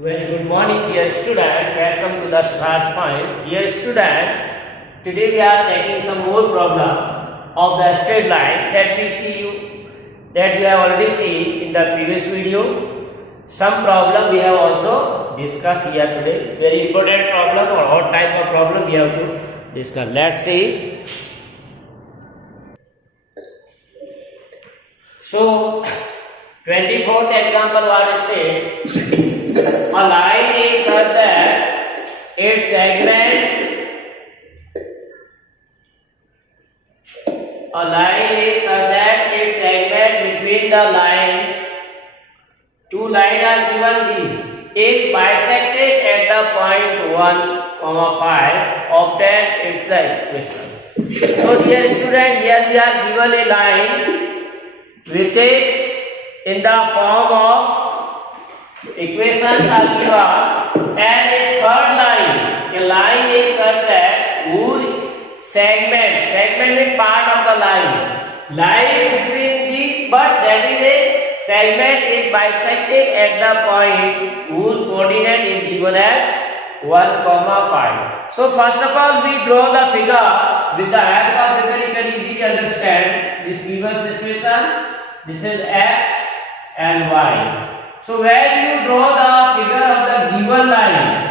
Very good morning, dear student. Welcome to the Sudhar's Point. Dear student, today we are taking some more problem of the straight line that we have already seen in the previous video. Some problem we have also discussed here today. Very important problem, or what type of problem we have to discuss. Let's see. So, 24th example what state? A line is such that its segment between the lines, two lines are given these, is bisected at the point 1, 5, obtain its the equation. So dear student, here we are given a line which is in the form of equations are given, and a third line, a line is such that whose segment is part of the line between these, but that is a segment is bisected at the point whose coordinate is given as 1, 5. So first of all we draw the figure with the help of figure. You can easily understand this given situation. This is x and y. So when you draw the figure of the given line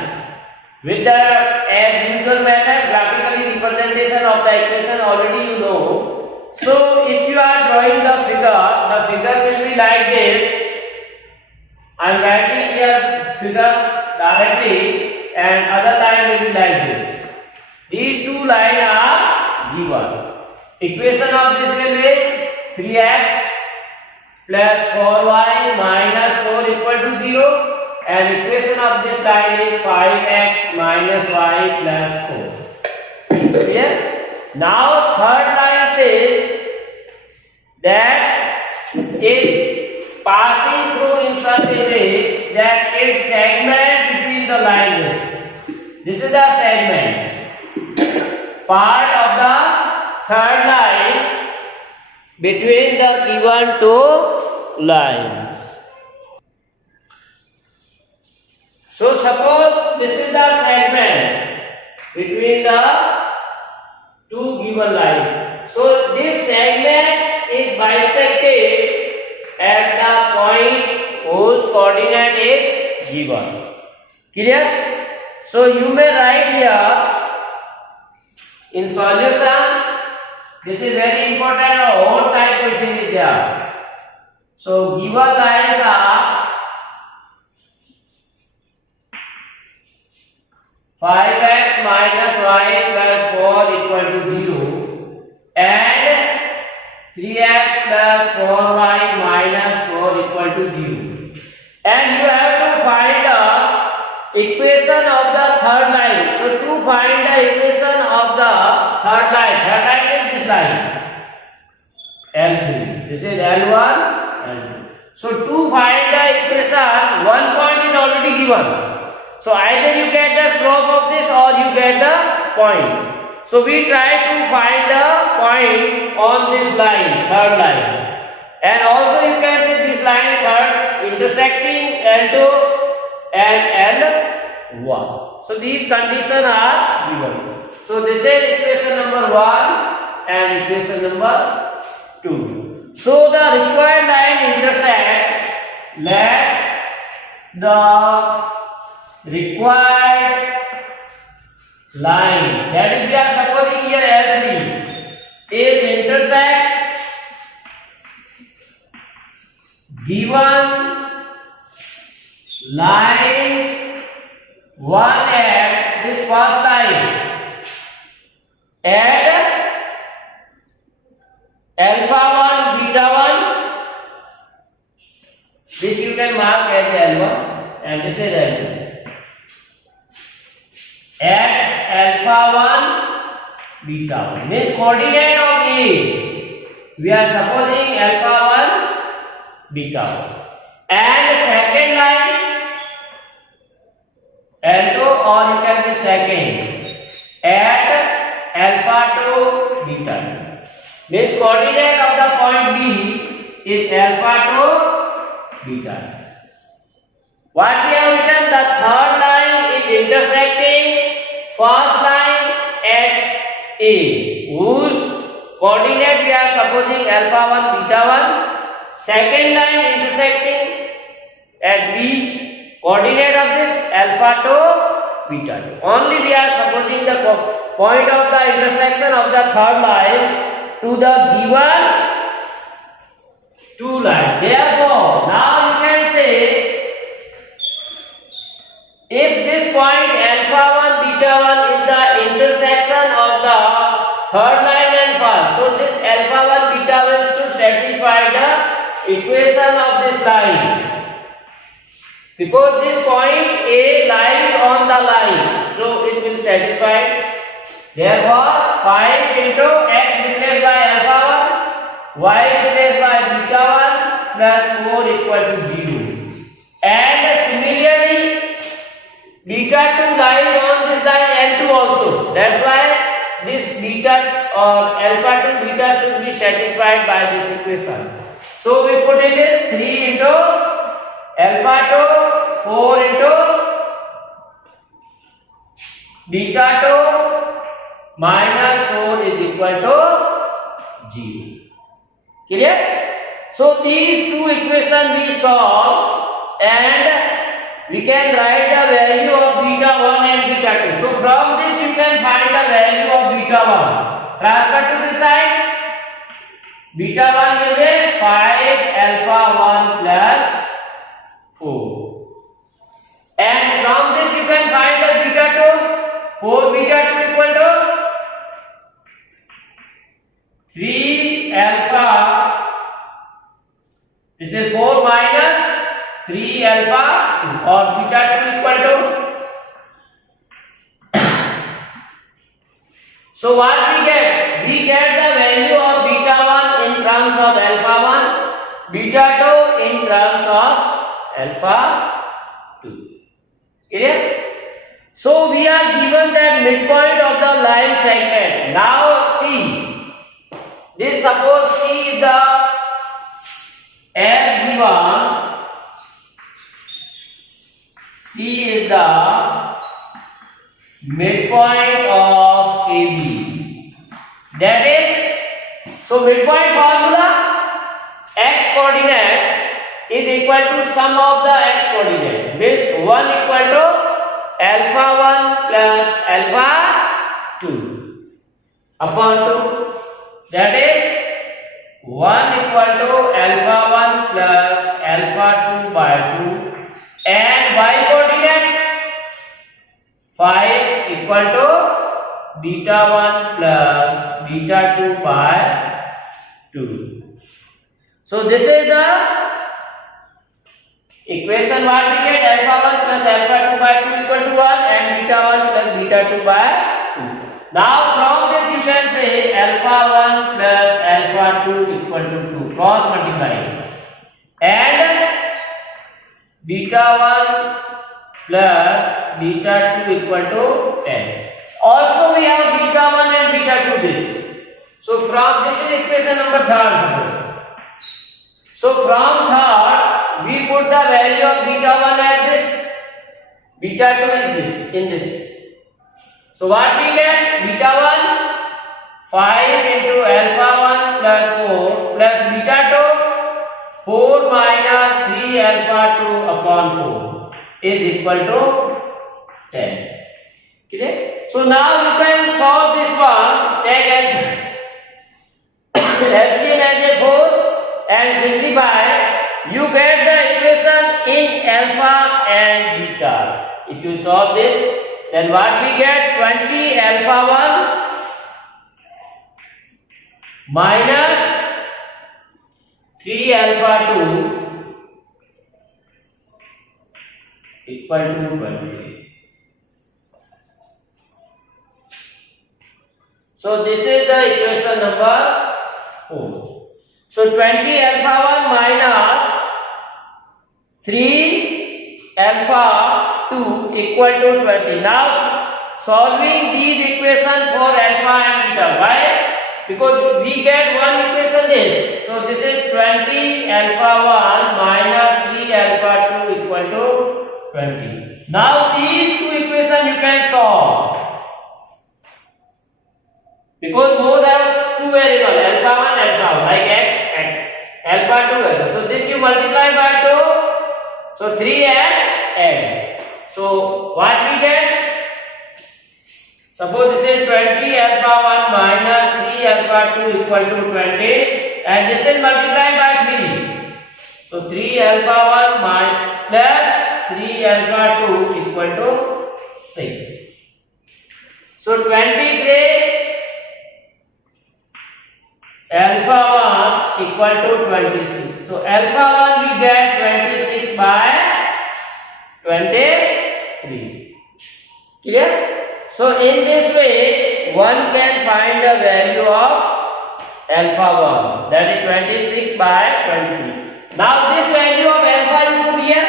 with the as usual method, graphically representation of the equation already you know. So if you are drawing the figure will be like this. I am writing here figure directly, and other line will be like this. These two lines are given. Equation of this will be 3x plus 4y minus 4 equal to 0, and equation of this line is 5x minus y plus 4. Clear? Now third line says that is passing through in such a way that its segment between the lines. This is the segment, part of the third line between the given two lines. So suppose this is the segment between the two given lines. So this segment is bisected at the point whose coordinate is given. Clear? So you may write here in solutions. This is very important. What type question is there? So given lines are 5x minus y plus 4 equal to 0, and 3x plus 4y minus 4 equal to 0. And you have to find the equation of the third line. So to find the equation of the third line is this line L3. This is L1, L2. So to find the equation, one point is already given. So either you get the slope of this or you get the point. So we try to find the point on this line, third line. And also you can see this line third intersecting L2 and L1. So these conditions are given. So this is equation number 1 and equation number 2. So the required line intersects. Let the required line, that is we are supposing here L3, is intersect given lines 1 at this first line at alpha 1 beta 1. This you can mark as L1 and this is L2. At alpha 1 beta 1 means coordinate of A, we are supposing alpha 1 beta 1, and second line L2, or you can say second, at alpha 2 beta 2 means coordinate of the point B is alpha 2 beta. What we have written the third line is intersecting first line at A, whose coordinate we are supposing alpha 1 beta 1. Second line intersecting at B, coordinate of this alpha 2 beta 2. Only we are supposing the point of the intersection of the third line to the given two lines. Therefore, now you can say if this point alpha 1 beta 1 is the intersection of the third line and first, so this alpha 1 beta 1 should satisfy the equation of this line, because this point A lies on the line, so it will satisfy. Therefore 5 into x replaced by alpha 1, y replaced by beta 1 plus 4 equal to 0. And similarly beta 2 lies on this line L2 also. That's why this beta or alpha 2 beta should be satisfied by this equation. So we put in this 3 into alpha 2, 4 into beta 2 minus 4 is equal to 0. Clear? So these two equations we solve, and we can write the value of beta 1 and beta 2. So from this you can find the value of beta 1. Transfer to this side. Beta 1 will be 5 alpha 1 plus 4. And from this you can find the beta 2. 4 beta 2 equal to 3 alpha. This is 4 minus 3 alpha 2, or beta 2 equal to. So what we get? We get the value of beta 1 in terms of alpha 1, beta 2 in terms of alpha 2. Clear? So we are given that midpoint of the line segment. Now see, this suppose C is the as given, C is the midpoint of AB. That is, so midpoint formula, x coordinate is equal to sum of the x coordinate. Means 1 equal to alpha 1 plus alpha 2 upon 2. That is 1 equal to alpha 1 plus alpha 2 by 2, and y coordinate 5 equal to beta 1 plus beta 2 by 2. So this is the equation what we get: alpha 1 plus alpha 2 by 2 equal to 1, and beta 1 plus beta 2 by 2. Now from this you can say alpha 1 plus alpha 2 equal to 2, cross multiplying, and beta 1 plus beta 2 equal to 10. Also we have beta 1 and beta 2 this. So from this is equation number 3rd. So from 3rd we put the value of beta 1 as this, beta 2 is this, in this. So what we get? Beta 1 5 into alpha 1 plus 4 plus beta 2 4 minus 3 alpha 2 upon 4 is equal to 10. Okay? So now you can solve this one. Take LCM as a 4 and simplify. You get the equation in alpha and beta. If you solve this, then what we get? 20 alpha 1 minus 3 alpha 2 equal to 20. So this is the equation number 4. So 20 alpha 1 minus 3 alpha 2 equal to 20. Now solving these equations for alpha and beta. Why? Because we get one equation is. So this is 20 alpha 1 minus 3 alpha 2 equal to 20. Now these two equations you can solve because both have two variables alpha 1 alpha 1 like x alpha 2 alpha. So this you multiply by 2, so 3 and add. So what we get? Suppose this is 20 alpha 1 minus 3 alpha 2 equal to 20 and this is multiplied by 3. So 3 alpha 1 minus 3 alpha 2 equal to 6. So 23 alpha 1 equal to 26. So alpha 1 we get 26 by 23. Clear? So in this way one can find the value of alpha 1, that is 26 by 23. Now this value of alpha you put here.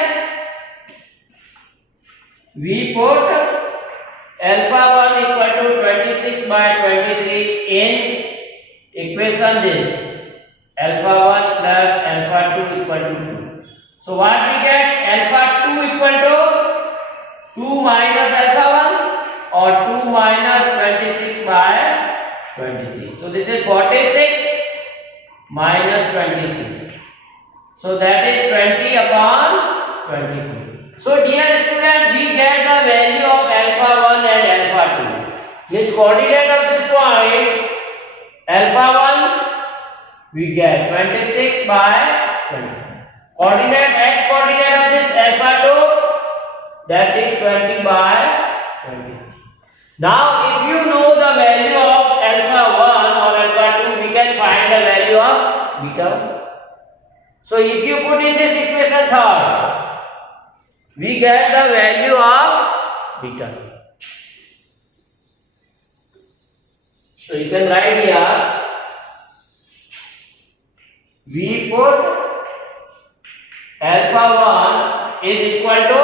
We put alpha 1 equal to 26 by 23 in equation this. Alpha 1 plus alpha 2 equal to 2. So what we get? Alpha 2 equal to 2 minus alpha 1 or 2 minus 26 by 23. So this is 46 minus 26. So that is 20 upon 24. So dear student, we get the value of alpha 1 and alpha 2. This coordinate of this point alpha 1 we get 26 by 20. Coordinate x coordinate of this alpha 2, that is 20 by 20. Now if you know the value of alpha 1 or alpha 2, we can find the value of beta 1. So if you put in this equation third, we get the value of beta. So you can write here, we put alpha 1 is equal to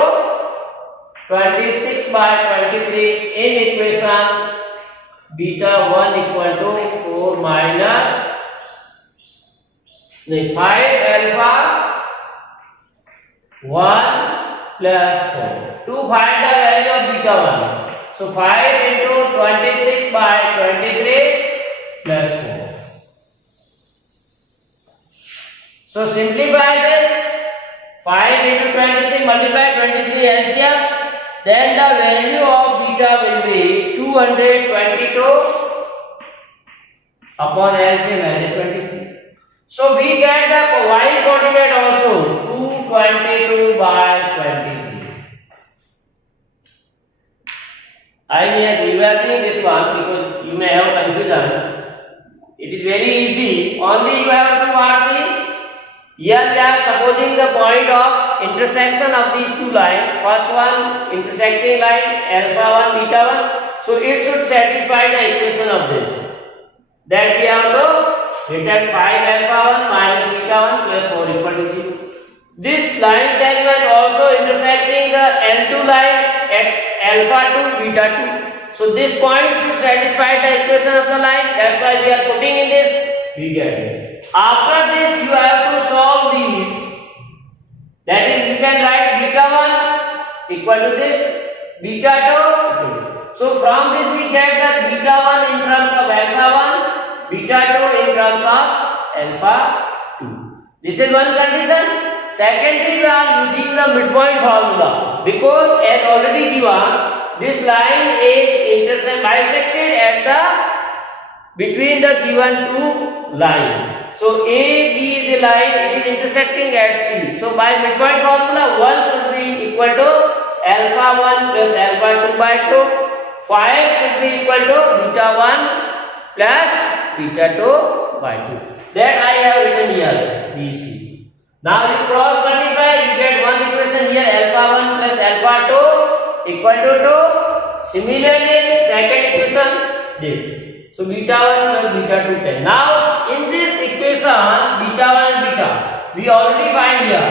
26 by 23 in equation beta 1 equal to 4 minus 5 alpha 1 plus 4 to find the value of beta 1. So 5 into 26 by 23 plus 4. So simplify this. 5 into 26 multiply 23 LCM. Then the value of beta will be 222 upon LCM as 23. So we get the y coordinate also 222 by 23. I am here revising this one because you may have confusion. It is very easy. Only you have to see. Here we are supposing the point of intersection of these two lines. First one intersecting line alpha 1 beta 1. So it should satisfy the equation of this. That we have to written 5 alpha 1 minus beta 1 plus 4 equal to 0. This line segment also intersecting the L2 line at alpha 2 beta 2. So this point should satisfy the equation of the line. That's why we are putting in this. We get it. After this you have to solve these. That is, you can write beta 1 equal to this beta 2. So from this we get the beta 1 in terms of alpha 1, beta 2 in terms of alpha 2. This is one condition. Secondly, we are using the midpoint formula because as already given, this line is bisected at the between the given two lines. So A, B is a line, it is intersecting at C. So by midpoint formula, 1 should be equal to alpha 1 plus alpha 2 by 2. 5 should be equal to beta 1 plus beta 2 by 2. That I have written here, these two. Now you cross multiply, you get one equation here, alpha 1 plus alpha 2 equal to 2. Similarly, second equation, this. So beta 1 plus beta 2 10. Now in this equation beta 1 and beta we already find here.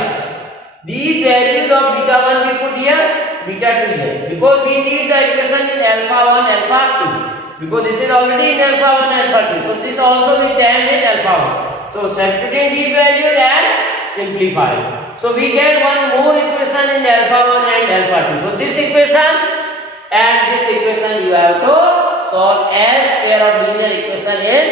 These values of beta 1 we put here, beta 2 here because we need the equation in alpha 1 alpha 2 because this is already in alpha 1 alpha 2. So this also we change in alpha 1. So substituting these values and simplify. So we get one more equation in alpha 1 and alpha 2. So this equation and this equation you have to solve as pair of linear equation in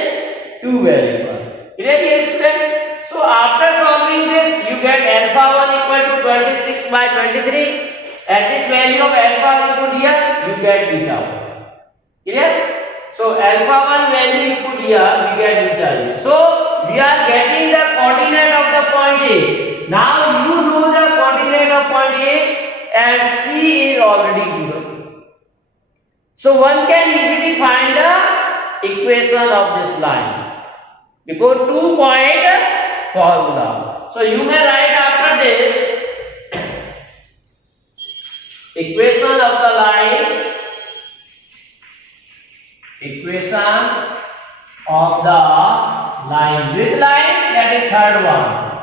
two variable. Clearly student? So after solving this you get alpha 1 equal to 26 by 23. At this value of alpha you put here, you get beta 1. Clear? So alpha 1 value you put here, we get beta 1. So we are getting the coordinate of the point A. Now you know the coordinate of point A and C is already given. So one can easily find the equation of this line because 2-point formula. So you may write after this equation of the line, equation of the line. Which line? That is third one.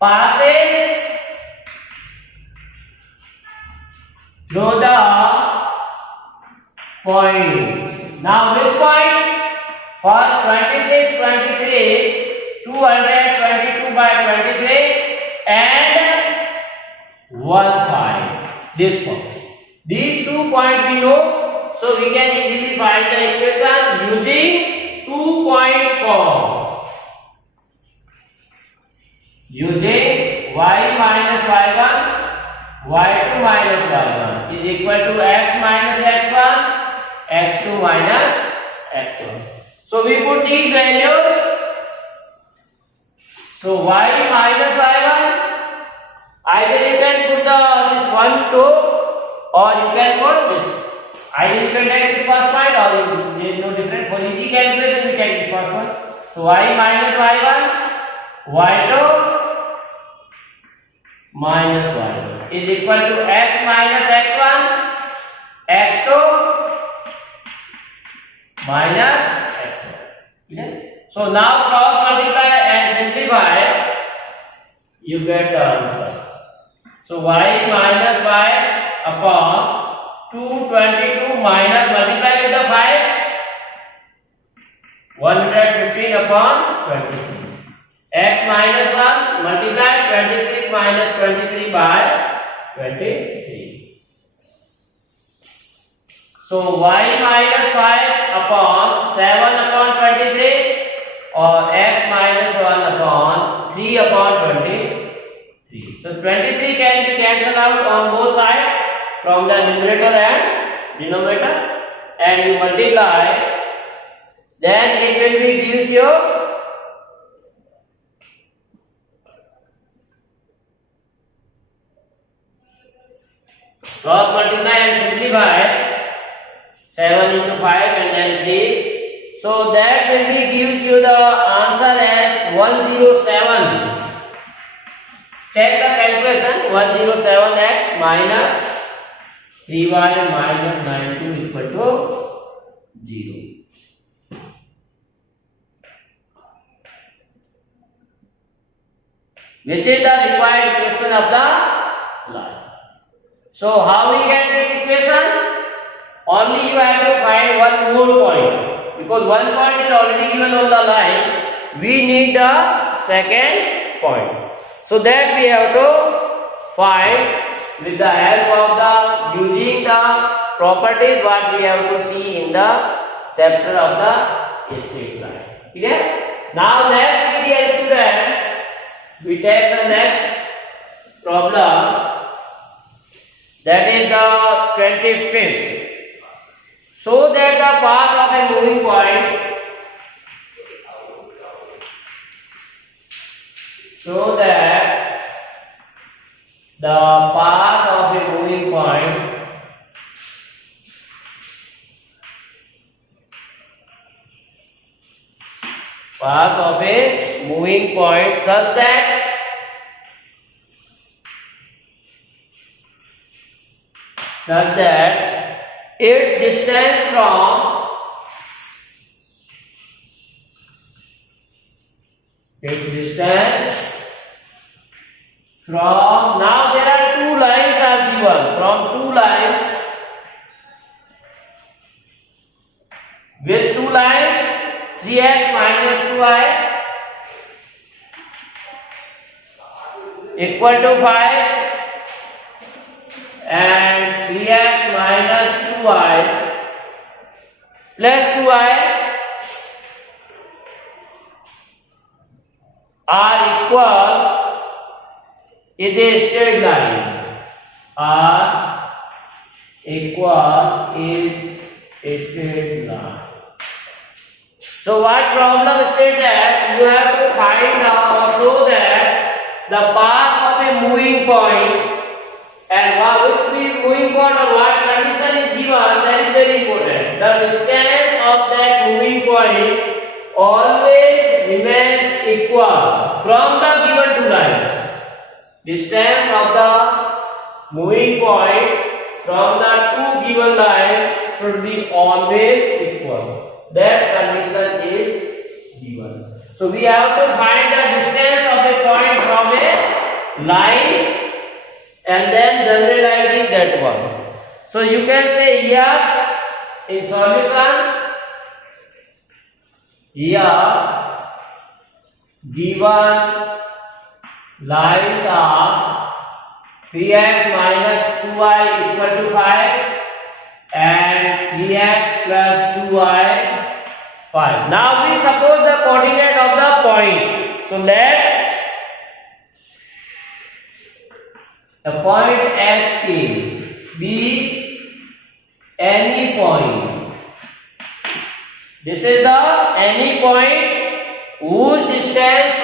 Passes through the points. Now which point? First 26, 23, 222 by 23 and 15. This point. These 2 points we know, so we can easily find the equation using 2-point form. Using y minus y1, y2 minus y1 is equal to x minus x1, x2 minus x1. So we put these values. So y minus y1. Either you can put this 1, 2 or you can put this. Either you can take this first point or there is no difference. For easy calculation we take this first one. So y minus y1, y2 minus y1 is equal to x minus x1, x2 minus x1. Okay? So now cross multiply and simplify, you get the answer. So y minus y upon 222 minus multiply with the 5, 115 upon 23. X minus 1 multiply 26 minus 23 by 23. So y minus 5 upon 7 upon 23 or x minus 1 upon 3 upon 23. So 23 can be cancelled out on both sides from the numerator and denominator and you multiply, then it will be gives you cross multiply and simplify 7 into 5 and then 3. So that will be gives you the answer as 107. Check the calculation. 107x minus 3y minus 92 equal to 0. Which is the required equation of the line. So how we get this equation? Only you have to find one more point. Because one point is already given on the line. We need the second point. So that we have to find with the help of the using the properties what we have to see in the chapter of the straight line. Clear? Now next dear student, we take the next problem, that is the 25th. So that the path of a moving point, so that the path of a moving point such that its distance from now there are two lines are given, from two lines, with two lines 3x minus 2y equal to 5 and 3x minus 2y plus 2y are equal in a straight line, are equal in a straight line. So what problem state that you have to find out or show that the path of a moving point and which moving point or what condition is given, that is very important. The distance of that moving point always remains equal from the given two lines. Distance of the moving point from the two given lines should be always equal. That condition is given. So we have to find the distance of a point from a line and then generalizing that one. So you can say here in solution, here given lines are 3x minus 2y equal to 5 and 3x plus 2y 5. Now we suppose the coordinate of the point. So let the point SK be any point. This is the any point whose distance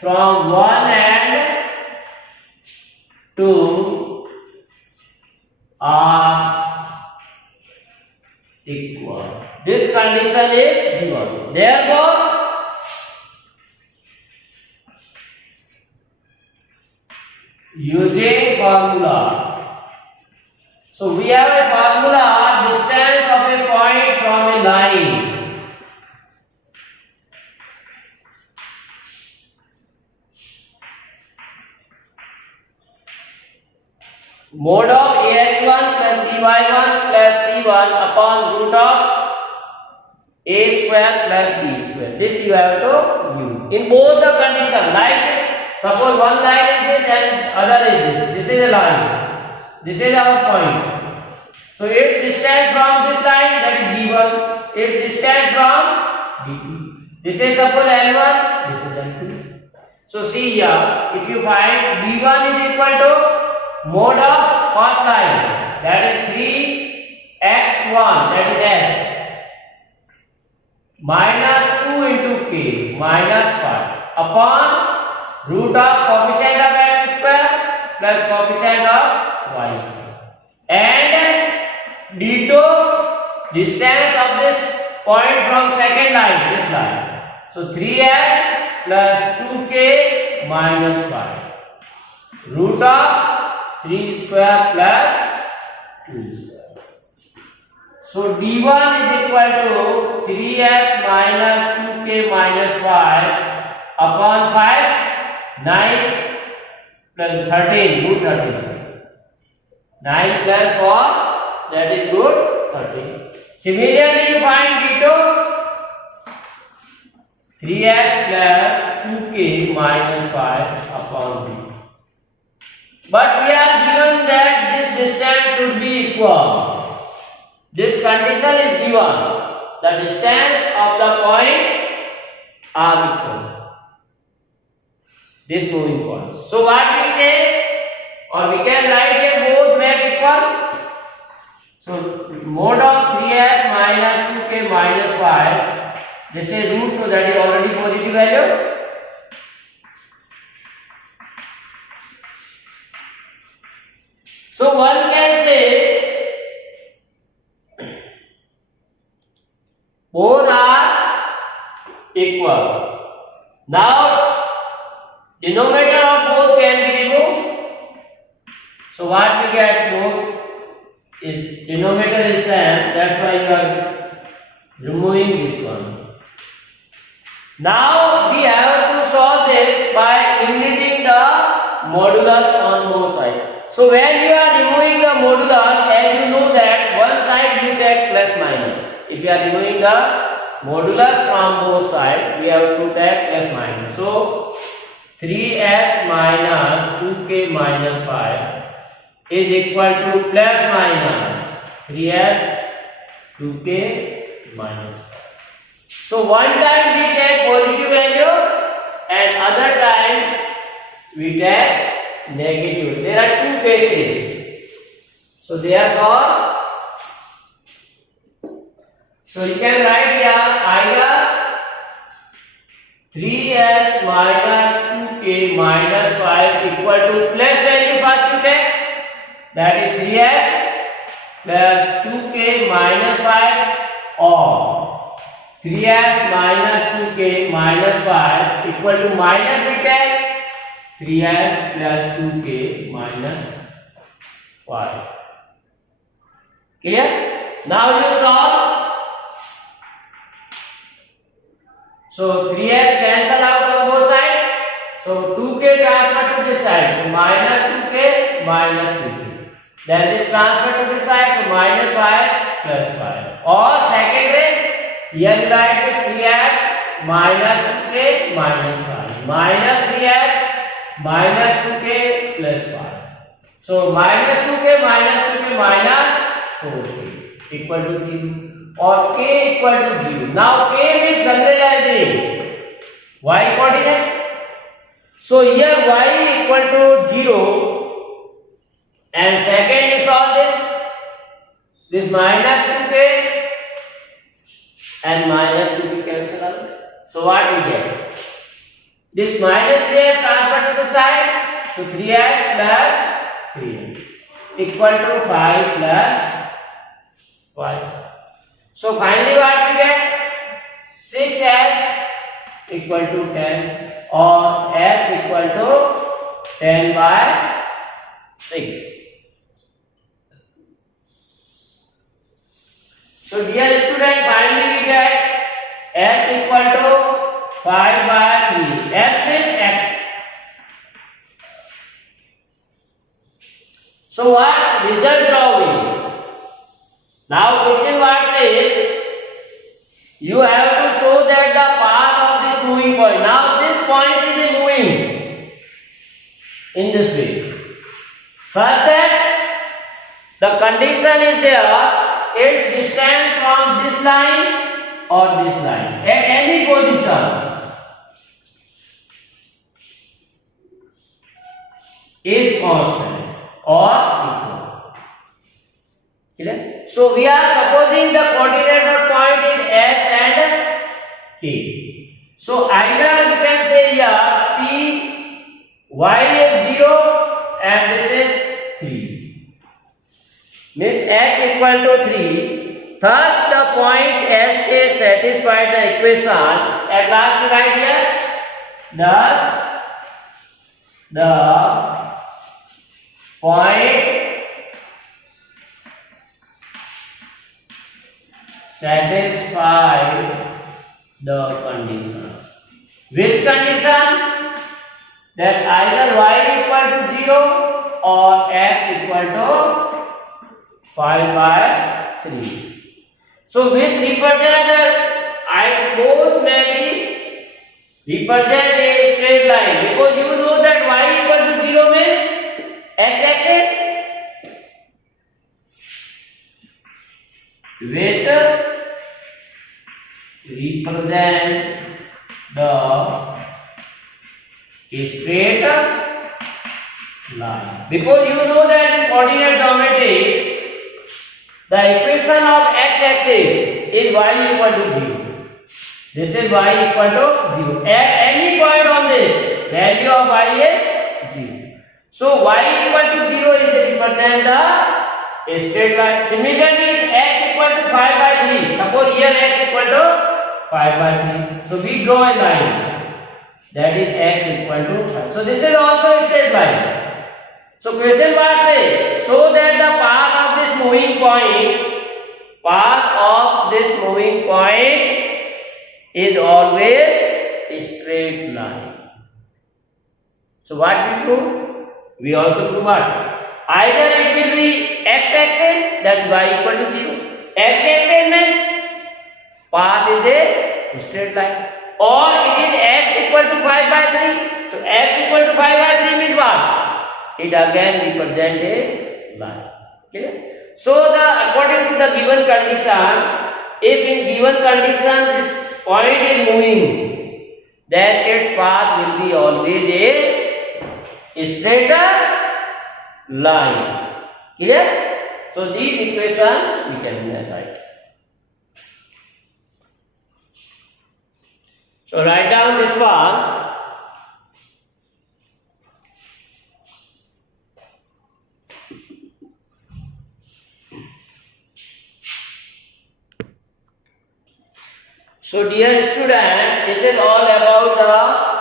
from one end to are equal. This condition is given. Therefore, using formula. So we have a formula, distance of a point from a line. Mode of ax1 plus by1 plus c1 upon root of a square plus b square. This you have to use in both the conditions. Like this, suppose one line is this and other is this. This is a line. This is our point. So its distance from this line, that is b1. Its distance from b2. This is suppose l1. This is l2. So see here, if you find b1 is equal to mode of first line, that is 3x1, that is h, minus 2 into k, minus 5, upon root of coefficient of x square plus coefficient of y square. And d2, distance of this point from second line, this line. So 3h plus 2k minus 5. Root of 3 square plus 2 square. So d1 is equal to 3h minus 2k minus 5 upon 5, 9 plus 13, root 13. 9 plus 4, that is root 13. Similarly, you find d2, 3h plus 2k minus 5 upon b. But we are given that this distance should be equal. This condition is given. The distance of the point are equal. This moving points. So what we say, or we can write here both make equal. So mode of 3s minus 2k minus 5. This is root, so that is already positive value. So one can say both are equal. Now denominator of both can be removed. So what we get, both is denominator is same. That's why you are removing this one. Now we have to solve this by eliminating the modulus on both sides. So when you are removing the modulus, as you know that one side you we are removing the modulus from both sides, we have to take plus minus. So 3h minus 2k minus 5 is equal to plus minus 3h 2k minus 5. So one time we take positive value and other time we take negative. There are two cases. So therefore, so you can write here either 3h minus 2k minus 5 equal to plus value first you take, that is 3h plus 2k minus 5, or 3h minus 2k minus 5 equal to minus we take 3h plus 2k minus 5. Clear? Now you solve. So 3h cancel out on both sides. So 2k transfer to this side. So minus 2k minus 2k. Then this transfer to this side. So minus 5 plus 5. Or second way, here you write this 3h minus 2k minus 5. Minus 3h minus 2k plus 5. So minus 2k minus 4k equal to 0. Or k equal to 0. Now k means generalizing y coordinate. So here y equal to 0 and second is all this minus 2k and minus 2k cancel out. So what we get? This minus 3h transferred to the side. So 3h plus 3h equal to 5 plus 5. So finally what we get? 6h equal to 10 or h equal to 10 by 6. So dear student, finally we get h equal to 5 by 3. H means x. So what result drawing? Now question what says, you have to show that the path of this moving point. Now this point is moving in this way, such that the condition is there, its distance from this line or this line at any position is constant or equal. Clear? So we are supposing the coordinate point is h and k. So either you can say here p y is 0 and this is 3. Means x equal to 3. Thus the point SK satisfies the equation. At last we write here. Thus the point satisfy the condition. Which condition? That either y equal to 0 or x equal to 5 by 3. So which represent both may be represent a straight line, because you know that y equal to 0 means x-axis which represent the straight line. Because you know that in coordinate geometry, the equation of x-axis is y equal to 0. This is y equal to 0. At any point on this, value of y is 0. So y equal to 0 is represent the straight line. Similarly, x equal to 5 by 3. Suppose here x equal to 5 by 3. So we draw a line. That is x equal to 5. So this is also a straight line. So question was say, show that the path of this moving point is always a straight line. So what we prove? We also prove what? Either it will be x-axis, that is y equal to 0. X-axis means path is a straight line. Or it is x equal to 5 by 3. So x equal to 5 by 3 means what? It again represent a line. Okay? So according to the given condition, if in given condition this point is moving, then its path will be always a straighter line. Clear? So these equation we can write. So write down this one. So dear students, this is all about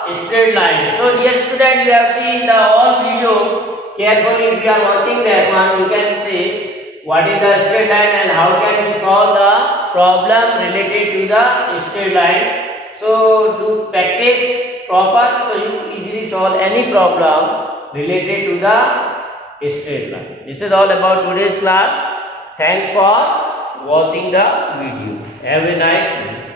the straight line. So dear student, you have seen the all video carefully. If you are watching that one, you can see what is the straight line and how can we solve the problem related to the straight line. So do practice proper, so you easily solve any problem related to the straight line. This is all about today's class. Thanks for watching the video. Have a nice day.